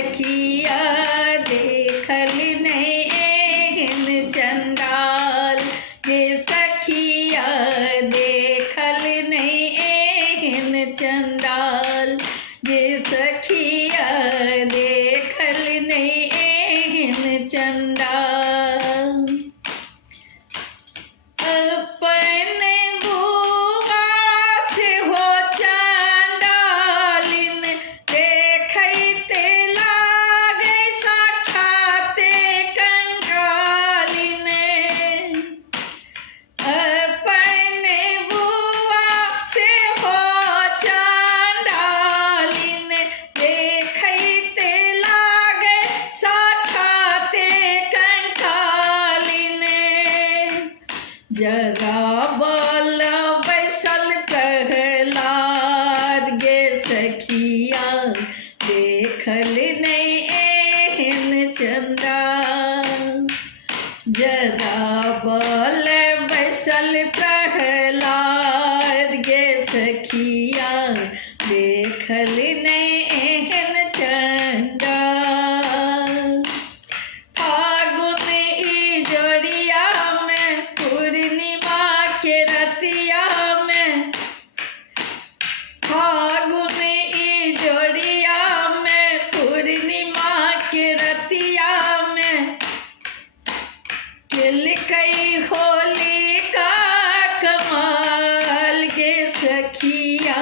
सखिया देखल नहीं एहन चंडाल, गे सखिया देखल नहीं एहन चंडाल, गे सखिया देखल नहीं एहन चंडाल। अपने बुआ से हो चांडालिन, देखते लागे साक्षाते कंकालिन। अपने बुआ से हो चांडालिन, देखते लागे साक्षाते कंकालिन। जरा बोल बैसल प्रहलाद, गे सखिया देखल नहीं एहन चंडाल। जरा बोल बैसल प्रहलाद, गे सखिया देखल नहीं एहन चंडाल। फागुन ई जोड़िया में पूर्णिमा के रतिया में, फागुन ई जोड़िया में पूर्णिमा के रतिया में, तिलकई होली का कमाल, गे सखिया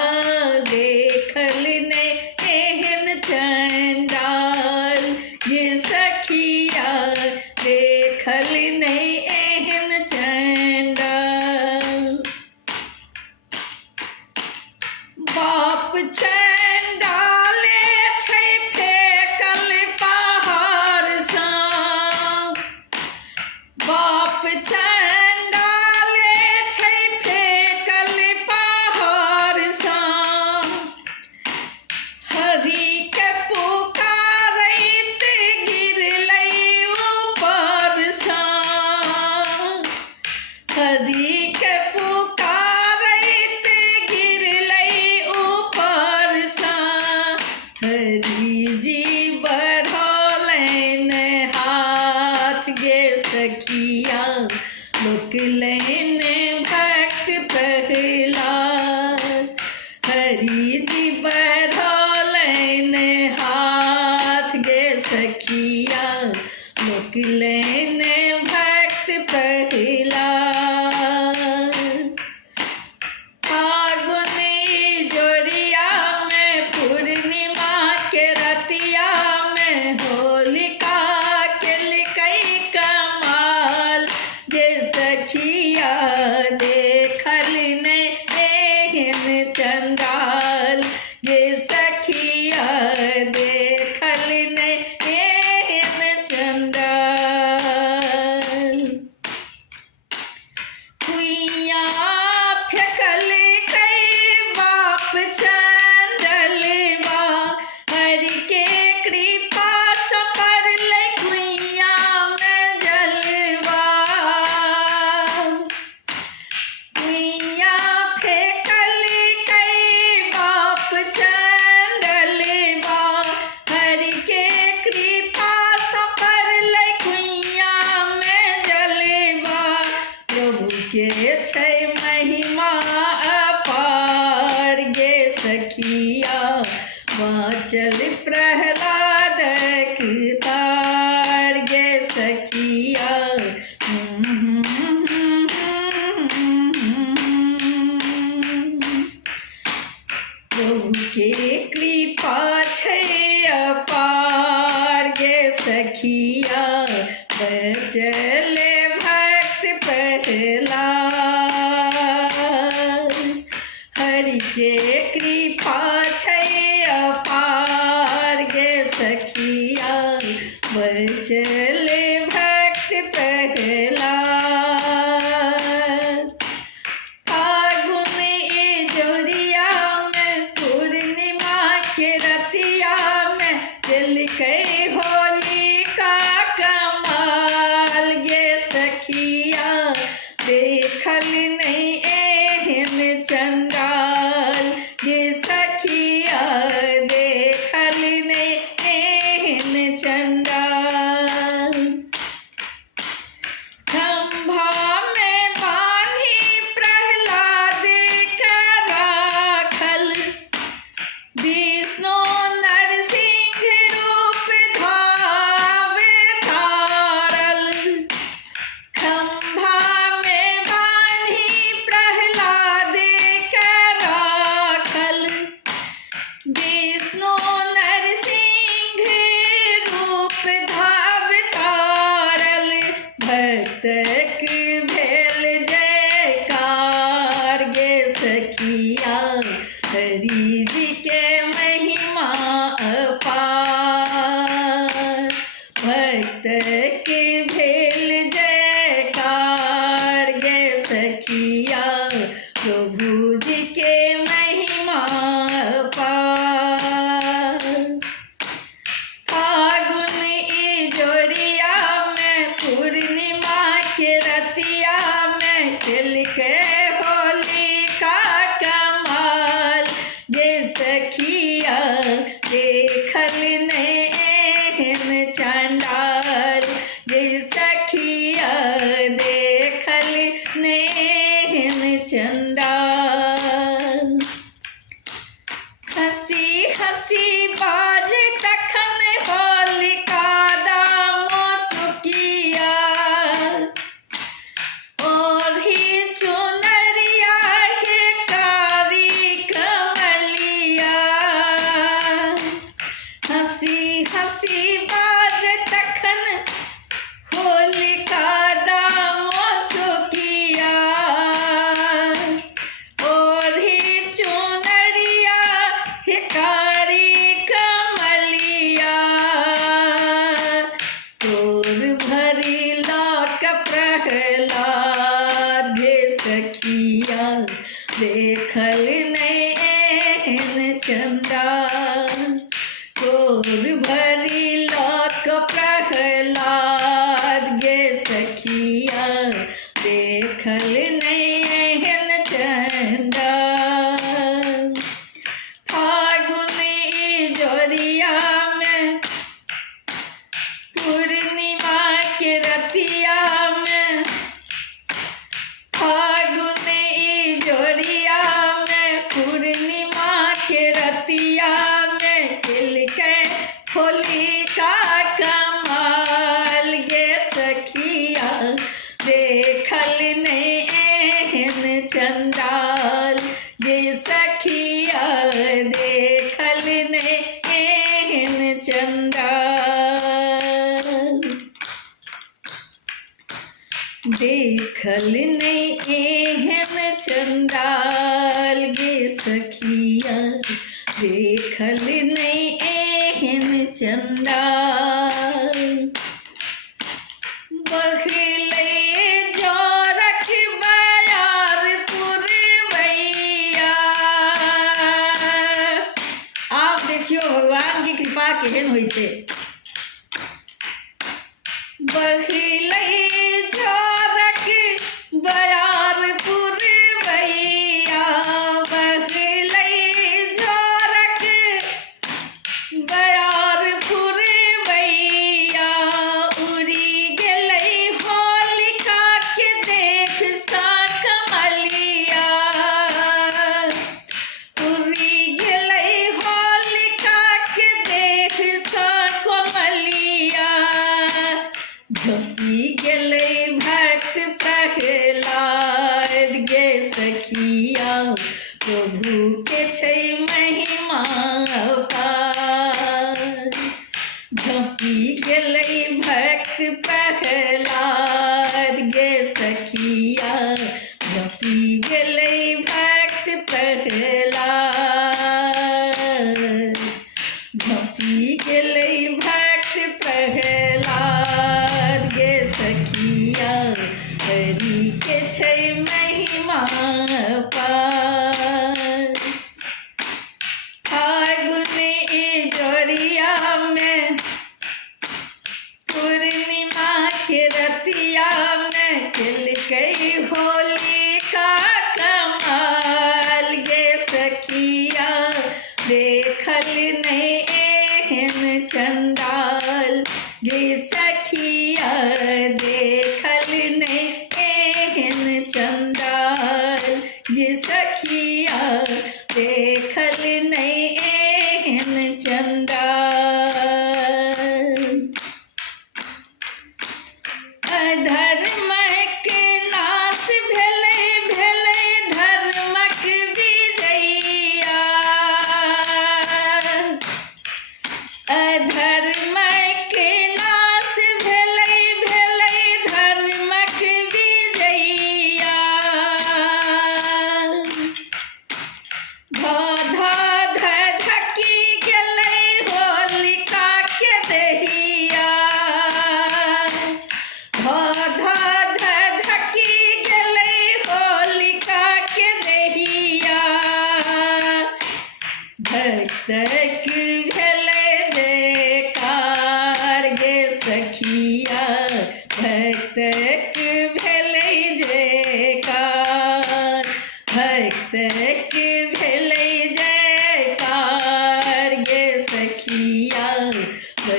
देखल नहीं एहन चंडाल, गे सखिया देखल नहीं एहन चंडाल। बाप चंडाले छै फेकल पहाड़ सा, बाप चंडाले छै फेकल पहाड़ सा। हरि के पुकारैत गिरलै ऊपर सा, हरि के पुकारैत गिरलै ऊपर सा। हरि जी बढ़ौलैन हाथ, गे सखिया लुकलैन भक्त प्रहलाद। हरि जी बढ़ौलैन हाथ, गे सखिया लुकलैन भक्त प्रहलाद। फागुन ई जोड़िया में पूर्णिमा के रतिया में, होलिका के लिकई कमाल, गे सखिया देखल नहीं एहन चंडाल, गे सखिया देखल नहीं एहन चंडाल। कुइया फेकल कई बाप चंडलवा, हरि के कृपा से पड़लै कुइया में जलवा। कुइया फेकल कई बाप चंडलवा, हरि के कृपा से पड़लै कुइया में जलवा। प्रभु के छै महिमा अपार, गे सखिया बाँचल प्रहलादक तार, गे सखिया प्रभु के कृपा छै अपार, गे सखिया बचल भक्त प्रहलाद। हरि के कृपा छै अपार, गे सखिया बचल भक्त प्रहलाद। फागुन ई जोड़िया में पूर्णिमा के रतिया में, तिलकै होली का कमाल, गे सखिया देखल नहीं एहन चंडाल, गे सखिया देखल नहीं के भेल जयकार गे सखिया प्रभु जी के महिमा पार। फागुन इजोरिया में पूर्णिमा के रतिया में खेल के होली का कमाल गे सखिया देखल नैन चंडाल गे सखिया देखल नैन चंडाल। हंसी हंसी बाज तखन होलिका दामो सुकिया ओढ़ी चुनरिया हे कारी कमलिया। हंसी हंसी बाज तखन होलिका दामो सुकिया ओढ़ी चुनरिया हे कारी कमलिया। तोर भरी लाक प्रहलाद गे सखिया देखल नैन चंडाल। तोर भरी लाक प्रहलाद गे सखिया देखल नैन चंडाल। फागुन इजोरिया में पूर्णिमा के रतिया में फागुन इजोरिया में पूर्णिमा के रतिया में खिल के होली का कमाल गे सखिया देखल नैन चंडाल गे सखिया देखल नैन चंडाल। देखल नैन चंडाल गे सखिया देखल नैन चंडाल। बखले जोरक बयार पुरवैया। आप देखियो भगवान की कृपा केहन होइ छै। बखले जोरक बयार पुरवैया बखले जोरक बयार पुरवैया। उड़ी गेलै होलिका के देख सा कमलिया। उड़ी गेलै होलिका के देख सा कमलिया। झपी गेलै भक्त प्रहलाद गे सखिया प्रभु के छै महिमा पार। झपी गेलै भक्त प्रहलाद गे सखिया झपी गेलै भक्त प्रहलाद। झपी गेलै भक्त प्रहलाद गे सखिया हरि के छै महिमा पार। फागुन इजोरिया में पूर्णिमा के रतिया में खिल गई होली का कमाल गे सखिया देखल नैन चंडाल गे सखिया देखल नैन चंडाल गे सखिया देखल नैन चंडाल। अधर्म के नाश भेलै भेलै धर्मक विजैया। अधर्म के नाश भेलै भेलै धर्मक विजैया। धा धा धकी गेलै होलिका के दहिया।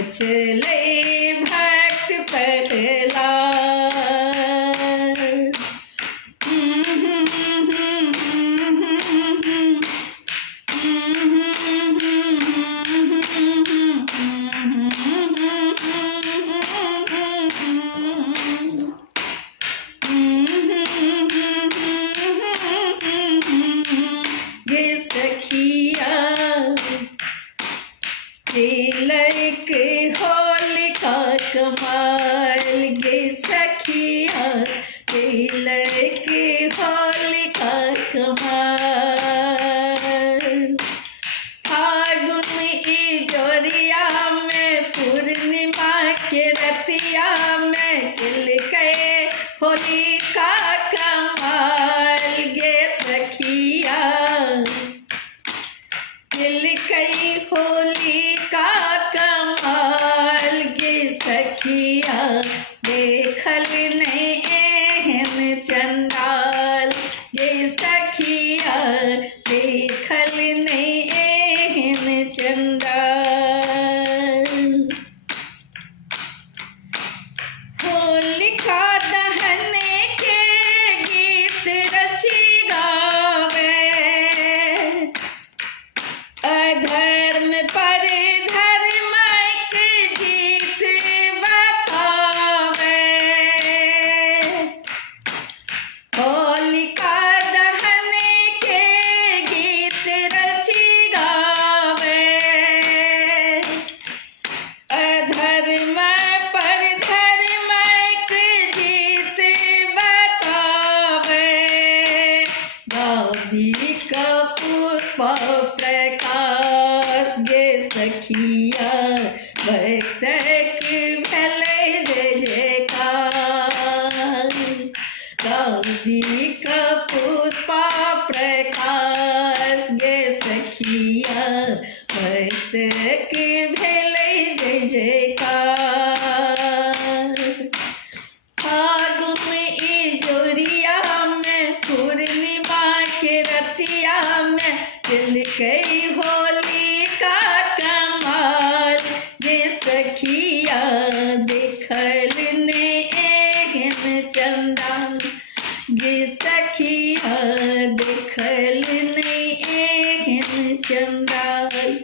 सोचले भक्त प्रहलाद। गे सखिया तिलक होलिका कमाल, गे सखिया तिलक होलिका कमाल। फागुन इजोरिया में पूर्णिमा के रतिया में तिलके होलिका कमाल, गे सखिया तिलकई होलिका कमाल, गे सखिया देखल नहीं एहन चंडाल, गे सखिया देखल नहीं एहन चंडाल। होलिका दहन के गीत रची गावे, अधर्म पर धर्म के जीत बतावे। होलिका दहन के गीत रची गावे, अधर्म पर धर्म के जीत बतावे। गावी का पुष्प प्रकाश, गे सखिया भक्त भले जय जयकार। गावी का पुष्प प्रकाश, गे सखिया भक्त भले जय जयकार। फागुन इजोरिया में पूर्णिमा के रतिया में तिलकई होलिका कमाल, गे सखिया देखल ने एहन चंडाल, गे सखिया देखल ने एहन चंडाल,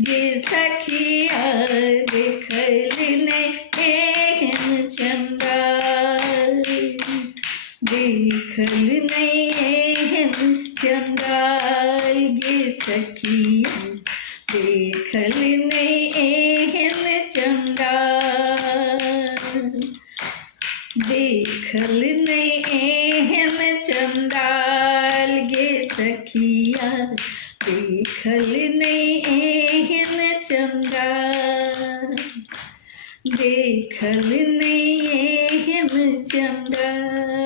गे सखिया देखल ने एहन चंडाल, देखल नहीं एहन चंडाल, गे सखिया देखल नहीं एहन चंडाल, देखल नहीं एहन चंडाल, गे सखिया देखल नहीं एहन चंडाल, देखल नहीं एहन चंडाल।